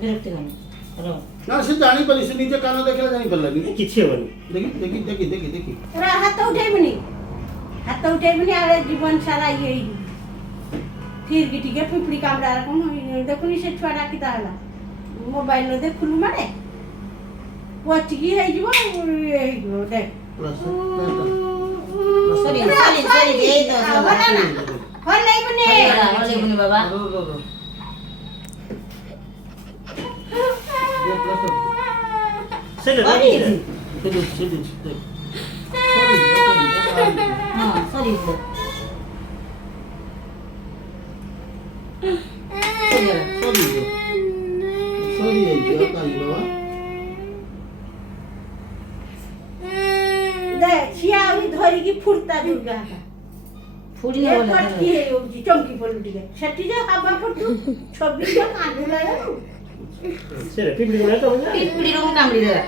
বিরক্তি নাই হলো না সে জানি পারি সে নিজে কানো দেখলে জানি পারলানি କିଛି ହେବନି দেখি তোরা হাত উঠেইবনি আর জীবন সারা ইয়ে ফিরকি টিকে পিঁপড়ি কামড়া এরকম দেখুনি সে ছুয়াটা কি তাহলে মোবাইল দেখুলু মানে পচিকি ହେଇଯିବ ହେଇଯିବ দেখ সরি এই তো হল না হল লাইবনি হলেইবনি বাবা ସେଇଟା সরি হ্যাঁ সরি দেখ সিয়া ওই ধরিকি ফুরতা দুর্গা ফুড়ি ଏ বলে ପଟକି ହେଇଯାଉଛି ଚମକି ପଡୁ ଟିକେ ସେଠି ଯେ ହବା ପଟୁ 26 ଜଣ କାନ୍ଦୁଲା ସେଇଟା ପିପିଲି ନା ତମେ ପିପିଡ଼ି ରକମ କାମୁଡ଼ି ଦେବା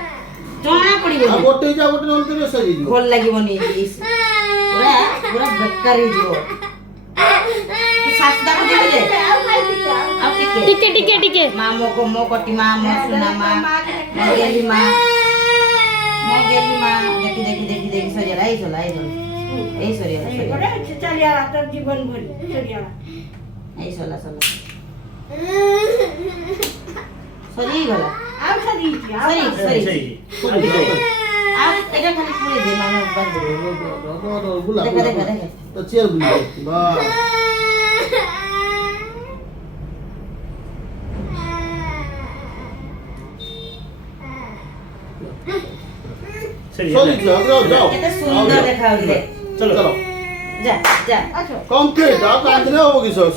ଜଣା ପଡ଼ିବନି ଗୋଟେ ନହେଲେ ବେଶ ହେଇଯିବ ଭଲ ଲାଗିବନି ପୁରା ପୁରା ବେକାର ହେଇଯିବ ଶାଶୁ ତାକୁ ଯିବେ ଆଉ ଖାଇଛି ଆଉ ଟିକେ ମା ମୋ କଟି ମା ମୋ ସୁନା ମା ମୋ ଗେଲି ମା ଦେଖି ସରିଗଲା ଏଇ ସରିଗଲା ଚାଲିଗଲା ତୋ ଜୀବନ ଭରି ସରିଗଲା ଏଇ ସରିଗଲା ସରିଗଲା ଆଉ ସରିଛି ସରି ଆଉ ଏଇଟା ଖାଲି ପୁରେଇ ଦେ ମାନେ ବୁଲା ଦେଖ ତ ଚିଆର ବୁଲା ବା ସରି ସରି ଯାଅ କେତେ ସୁନ୍ଦର ଦେଖାଯାଉଛି ଚलो ଯା ଆଚ୍ଛା କମ୍ପ୍ଲିଟ ଆଉ କାନ୍ଦିଲେ ହବ କିସ